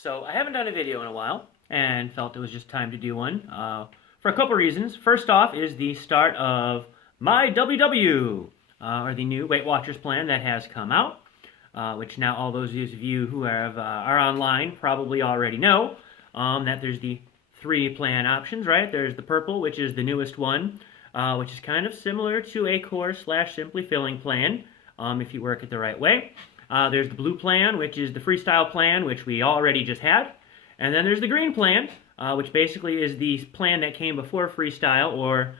So I haven't done a video in a while and felt it was just time to do one for a couple reasons. First off is the start of my WW, or the new Weight Watchers plan that has come out, which now all those of you who are online probably already know that there's the three plan options, right? There's the purple, which is the newest one, which is kind of similar to a core slash simply filling plan if you work it the right way. There's the blue plan, which is the freestyle plan, which we already just had. And then there's the green plan, which basically is the plan that came before freestyle, or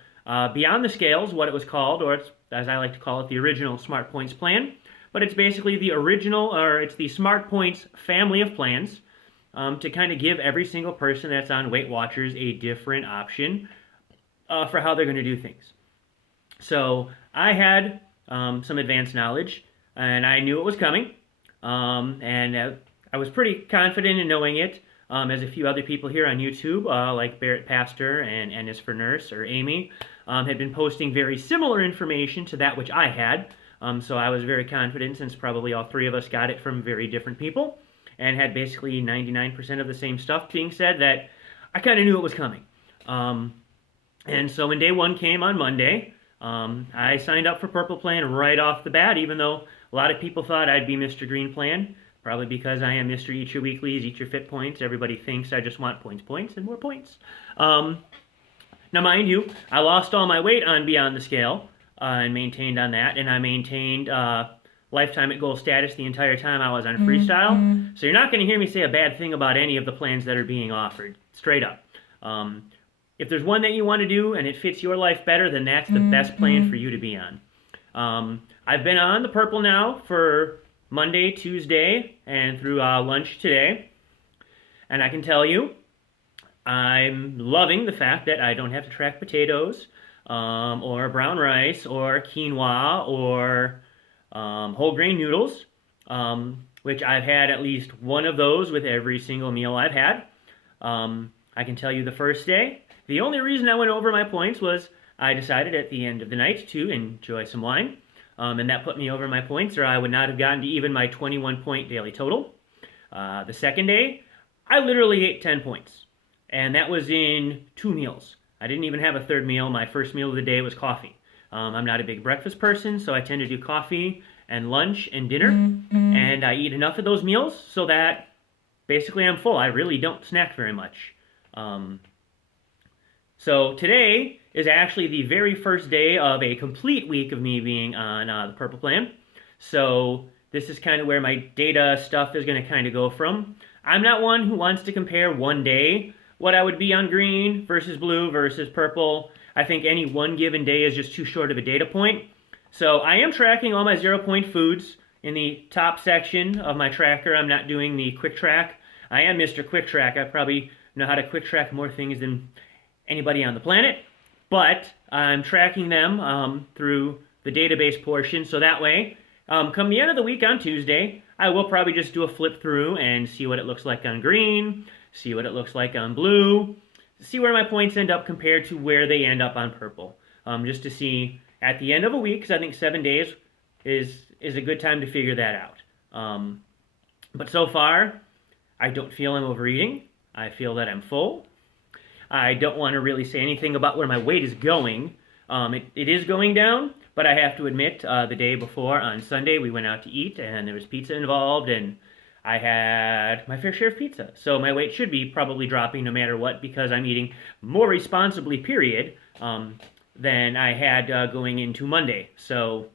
beyond the scales, what it was called, or it's, as I like to call it, the original Smart Points plan. But it's basically the original, or it's the Smart Points family of plans to kind of give every single person that's on Weight Watchers a different option for how they're going to do things. So I had some advanced knowledge, and I knew it was coming, and I was pretty confident in knowing it, as a few other people here on YouTube, like Barrett Pastor and Ennis for Nurse, or Amy, had been posting very similar information to that which I had, so I was very confident, since probably all three of us got it from very different people, and had basically 99% of the same stuff being said, that I kind of knew it was coming. And so when day one came on Monday, I signed up for Purple Plan right off the bat, even though a lot of people thought I'd be Mr. Green Plan, probably because I am Mr. Eat Your Weeklies, Eat Your Fit Points. Everybody thinks I just want points, points, and more points. Now, mind you, I lost all my weight on Beyond the Scale and maintained on that, and I maintained lifetime at goal status the entire time I was on freestyle. So you're not going to hear me say a bad thing about any of the plans that are being offered, straight up. If there's one that you want to do and it fits your life better, then that's the best plan for you to be on. I've been on the purple now for Monday, Tuesday, and through lunch today. And I can tell you, I'm loving the fact that I don't have to track potatoes, or brown rice, or quinoa, or whole grain noodles, which I've had at least one of those with every single meal I've had. I can tell you the first day, the only reason I went over my points was I decided at the end of the night to enjoy some wine. And that put me over my points, or I would not have gotten to even my 21-point daily total. The second day, I literally ate 10 points, and that was in 2 meals. I didn't even have a third meal. My first meal of the day was coffee. I'm not a big breakfast person, so I tend to do coffee and lunch and dinner, and I eat enough of those meals so that basically I'm full. I really don't snack very much. So today is actually the very first day of a complete week of me being on the purple plan. So this is kind of where my data stuff is going to kind of go from. I'm not one who wants to compare one day what I would be on green versus blue versus purple. I think any one given day is just too short of a data point. So I am tracking all my 0-point foods in the top section of my tracker. I'm not doing the quick track. I am Mr. Quick Track. I probably know how to quick track more things than anybody on the planet, but I'm tracking them through the database portion, so that way, come the end of the week on Tuesday, I will probably just do a flip through and see what it looks like on green, see what it looks like on blue, see where my points end up compared to where they end up on purple, just to see at the end of a week, because I think 7 days is a good time to figure that out. But so far, I don't feel I'm overeating. I feel that I'm full. I don't want to really say anything about where my weight is going. It is going down, but I have to admit, the day before on Sunday, we went out to eat, and there was pizza involved, and I had my fair share of pizza. So my weight should be probably dropping no matter what, because I'm eating more responsibly, period, than I had going into Monday. So,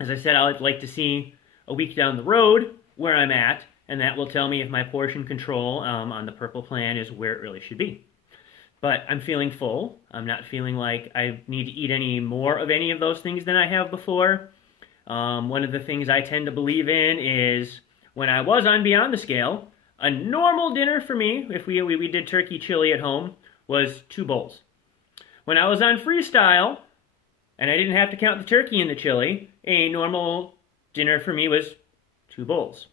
as I said, I'd like to see a week down the road where I'm at, and that will tell me if my portion control on the purple plan is where it really should be. But I'm feeling full. I'm not feeling like I need to eat any more of any of those things than I have before. One of the things I tend to believe in is, when I was on Beyond the Scale, a normal dinner for me, if we did turkey chili at home, was 2 bowls. When I was on freestyle, and I didn't have to count the turkey in the chili, a normal dinner for me was 2 bowls.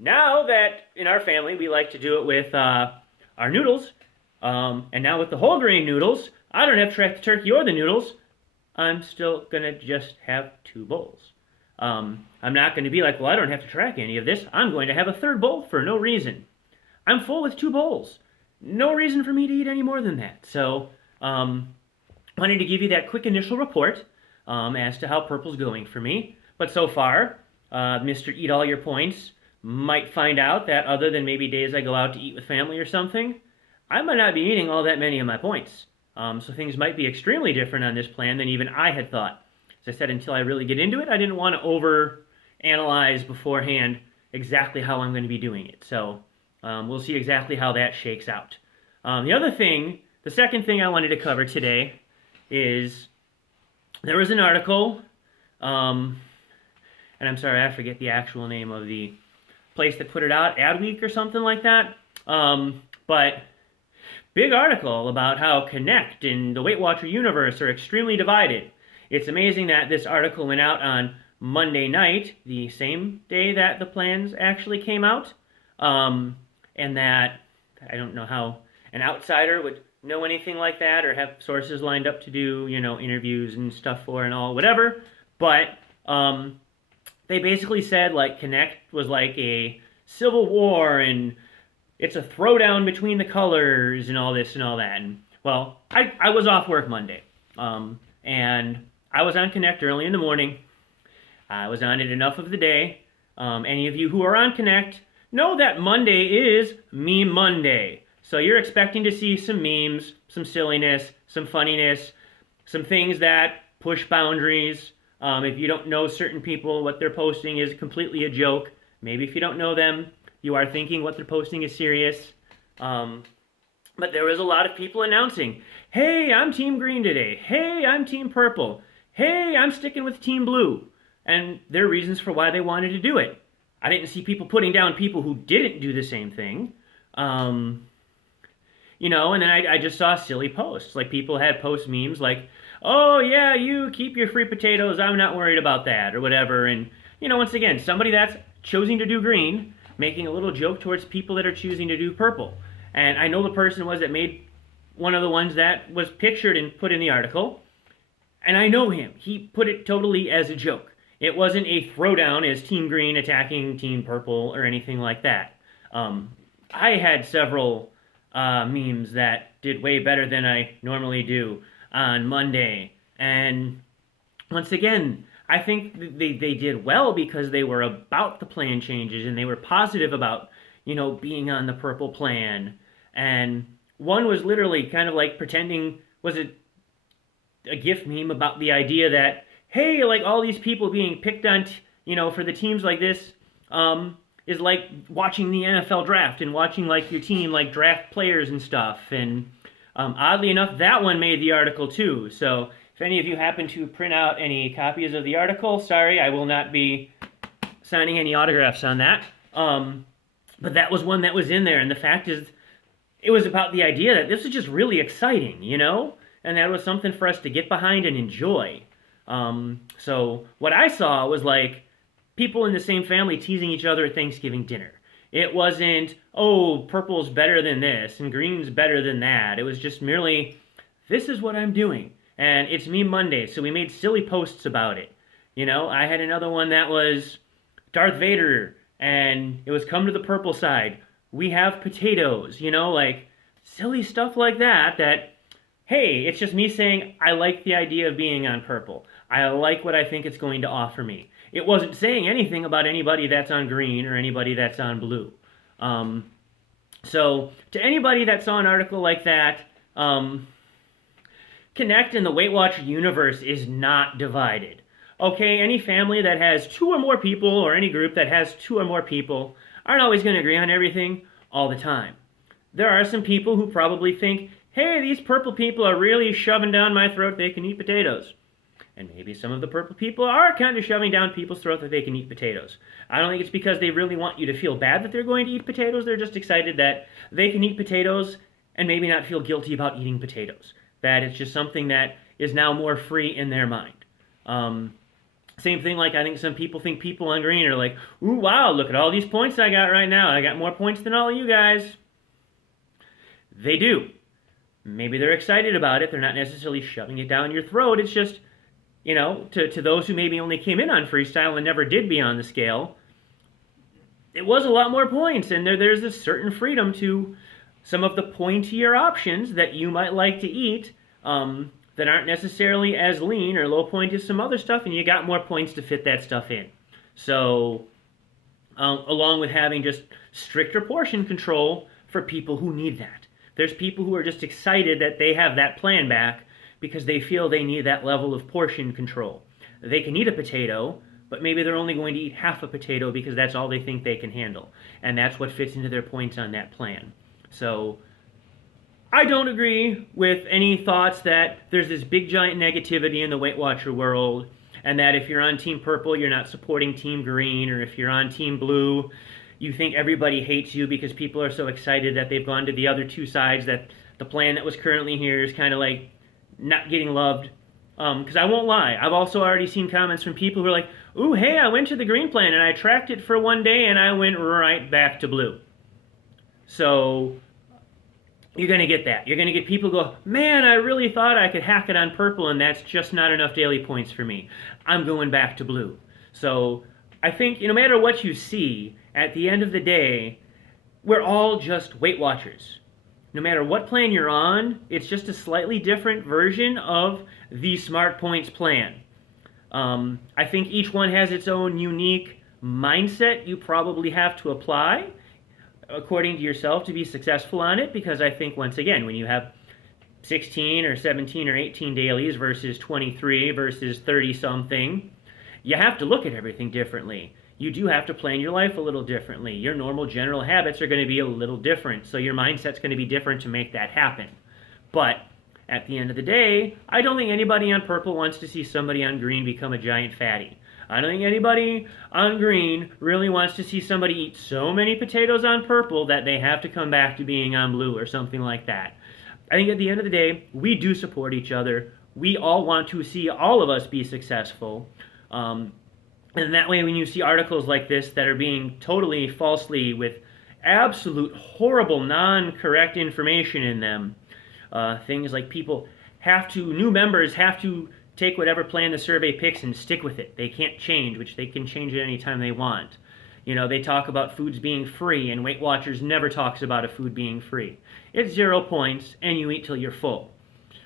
Now that in our family we like to do it with our noodles, and now with the whole grain noodles, I don't have to track the turkey or the noodles. I'm still going to just have 2 bowls. I'm not going to be like, well, I don't have to track any of this. I'm going to have a third bowl for no reason. I'm full with 2 bowls. No reason for me to eat any more than that. So, wanted to give you that quick initial report as to how purple's going for me. But so far, Mr. Eat All Your Points might find out that other than maybe days I go out to eat with family or something, I might not be eating all that many of my points. So things might be extremely different on this plan than even I had thought. As I said, until I really get into it, I didn't want to over analyze beforehand exactly how I'm going to be doing it. So we'll see exactly how that shakes out. The second thing I wanted to cover today is there was an article, and I'm sorry, I forget the actual name of the place that put it out, Adweek or something like that. But big article about how Connect and the Weight Watcher universe are extremely divided. It's amazing that this article went out on Monday night, the same day that the plans actually came out, and that I don't know how an outsider would know anything like that or have sources lined up to do, interviews and stuff for and all, whatever. But they basically said like Connect was like a civil war and it's a throwdown between the colors and all this and all that. And well, I was off work Monday, and I was on Connect early in the morning. I was on it enough of the day. Any of you who are on Connect know that Monday is Meme Monday. So you're expecting to see some memes, some silliness, some funniness, some things that push boundaries. If you don't know certain people, what they're posting is completely a joke. Maybe if you don't know them, you are thinking what they're posting is serious. But there was a lot of people announcing, hey, I'm Team Green today. Hey, I'm Team Purple. Hey, I'm sticking with Team Blue. And there are reasons for why they wanted to do it. I didn't see people putting down people who didn't do the same thing. And then I just saw silly posts. Like people had post memes like, oh yeah, you keep your free potatoes, I'm not worried about that, or whatever. And, once again, somebody that's choosing to do green, making a little joke towards people that are choosing to do purple. And I know the person was that made one of the ones that was pictured and put in the article. And I know him. He put it totally as a joke. It wasn't a throwdown as Team Green attacking Team Purple or anything like that. I had several memes that did way better than I normally do on Monday. And once again, I think they did well because they were about the plan changes and they were positive about, being on the purple plan. And one was literally kind of like pretending, was it a GIF meme about the idea that, hey, like all these people being picked on, for the teams like this, is like watching the NFL draft and watching like your team like draft players and stuff. And oddly enough, that one made the article too. So if any of you happen to print out any copies of the article, sorry, I will not be signing any autographs on that. But that was one that was in there. And the fact is, it was about the idea that this was just really exciting, And that was something for us to get behind and enjoy. So what I saw was like people in the same family teasing each other at Thanksgiving dinner. It wasn't, oh, purple's better than this and green's better than that. It was just merely, this is what I'm doing. And it's Meme Monday, so we made silly posts about it. I had another one that was Darth Vader, and it was come to the purple side. We have potatoes, like silly stuff like that, hey, it's just me saying I like the idea of being on purple. I like what I think it's going to offer me. It wasn't saying anything about anybody that's on green or anybody that's on blue. So to anybody that saw an article like that, Connect in the Weight Watcher universe is not divided. Okay, any family that has 2 or more people or any group that has 2 or more people aren't always going to agree on everything all the time. There are some people who probably think, hey, these purple people are really shoving down my throat they can eat potatoes. And maybe some of the purple people are kind of shoving down people's throat that they can eat potatoes. I don't think it's because they really want you to feel bad that they're going to eat potatoes. They're just excited that they can eat potatoes and maybe not feel guilty about eating potatoes. That it's just something that is now more free in their mind. Same thing like I think some people think people on green are like, ooh, wow, look at all these points I got right now. I got more points than all of you guys. They do. Maybe they're excited about it. They're not necessarily shoving it down your throat. It's just, to those who maybe only came in on freestyle and never did be on the scale, it was a lot more points, and there's a certain freedom to some of the pointier options that you might like to eat that aren't necessarily as lean or low point as some other stuff, and you got more points to fit that stuff in. So, along with having just stricter portion control for people who need that. There's people who are just excited that they have that plan back because they feel they need that level of portion control. They can eat a potato, but maybe they're only going to eat half a potato because that's all they think they can handle. And that's what fits into their points on that plan. So I don't agree with any thoughts that there's this big giant negativity in the Weight Watcher world, and that if you're on Team Purple, you're not supporting Team Green, or if you're on Team Blue, you think everybody hates you because people are so excited that they've gone to the other two sides, that the plan that was currently here is kind of like not getting loved. Because I won't lie, I've also already seen comments from people who are like, ooh, hey, I went to the green plan and I tracked it for one day and I went right back to blue. So you're going to get that. You're going to get people go, man, I really thought I could hack it on purple and that's just not enough daily points for me. I'm going back to blue. So I think no matter what you see, at the end of the day, we're all just Weight Watchers. No matter what plan you're on, it's just a slightly different version of the Smart Points plan. I think each one has its own unique mindset you probably have to apply according to yourself to be successful on it, because I think, once again, when you have 16 or 17 or 18 dailies versus 23 versus 30 something, you have to look at everything differently. You do have to plan your life a little differently. Your normal general habits are going to be a little different, so your mindset's going to be different to make that happen. But at the end of the day, I don't think anybody on purple wants to see somebody on green become a giant fatty. I don't think anybody on green really wants to see somebody eat so many potatoes on purple that they have to come back to being on blue or something like that. I think at the end of the day, we do support each other. We all want to see all of us be successful. And that way, when you see articles like this that are being totally falsely, with absolute horrible non-correct information in them, things like new members have to take whatever plan the survey picks and stick with it. They can't change, which they can change at any time they want. They talk about foods being free, and Weight Watchers never talks about a food being free. It's 0 points, and you eat till you're full.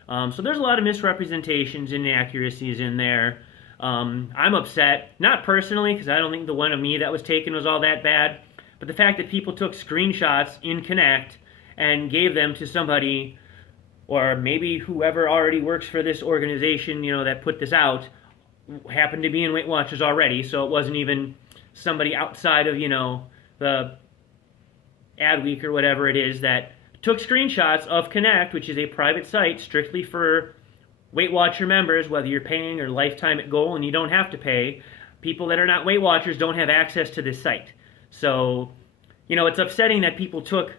So there's a lot of misrepresentations and inaccuracies in there. I'm upset, not personally, because I don't think the one of me that was taken was all that bad, but the fact that people took screenshots in Connect and gave them to somebody, or maybe whoever already works for this organization, that put this out, happened to be in Weight Watchers already, so it wasn't even somebody outside of, the Adweek or whatever it is, that took screenshots of Connect, which is a private site strictly for Weight Watcher members, whether you're paying or lifetime at goal, and you don't have to pay. People that are not Weight Watchers don't have access to this site. So, it's upsetting that people took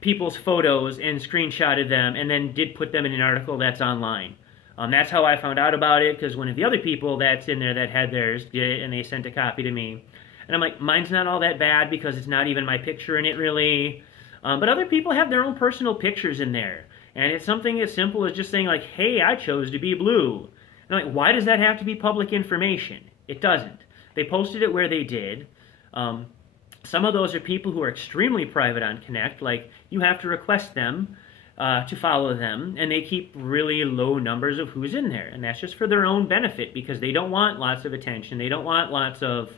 people's photos and screenshotted them and then did put them in an article that's online. That's how I found out about it, because one of the other people that's in there that had theirs did it, and they sent a copy to me. And I'm like, mine's not all that bad because it's not even my picture in it, really. But other people have their own personal pictures in there. And it's something as simple as just saying, like, hey, I chose to be blue. And I'm like, why does that have to be public information? It doesn't. They posted it where they did. Some of those are people who are extremely private on Connect. Like, you have to request them to follow them, and they keep really low numbers of who's in there. And that's just for their own benefit, because they don't want lots of attention. They don't want lots of,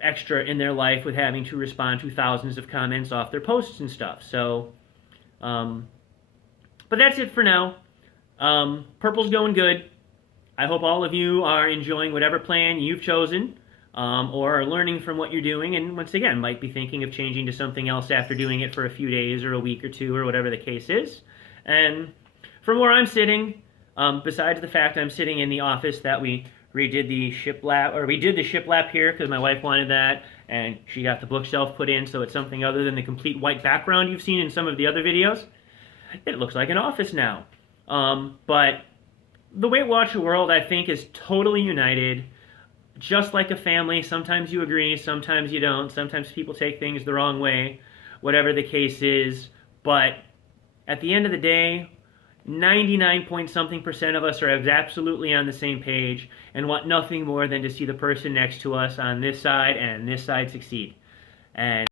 extra in their life with having to respond to thousands of comments off their posts and stuff. So, but that's it for now. Purple's going good. I hope all of you are enjoying whatever plan you've chosen, or are learning from what you're doing, and once again, might be thinking of changing to something else after doing it for a few days or a week or two or whatever the case is. And from where I'm sitting, besides the fact I'm sitting in the office that we did the shiplap here because my wife wanted that, and she got the bookshelf put in, so it's something other than the complete white background you've seen in some of the other videos. It looks like an office now. But the Weight Watcher world, I think, is totally united. Just like a family, sometimes you agree, sometimes you don't. Sometimes people take things the wrong way, whatever the case is. But at the end of the day, 99-point-something% of us are absolutely on the same page and want nothing more than to see the person next to us on this side and this side succeed. and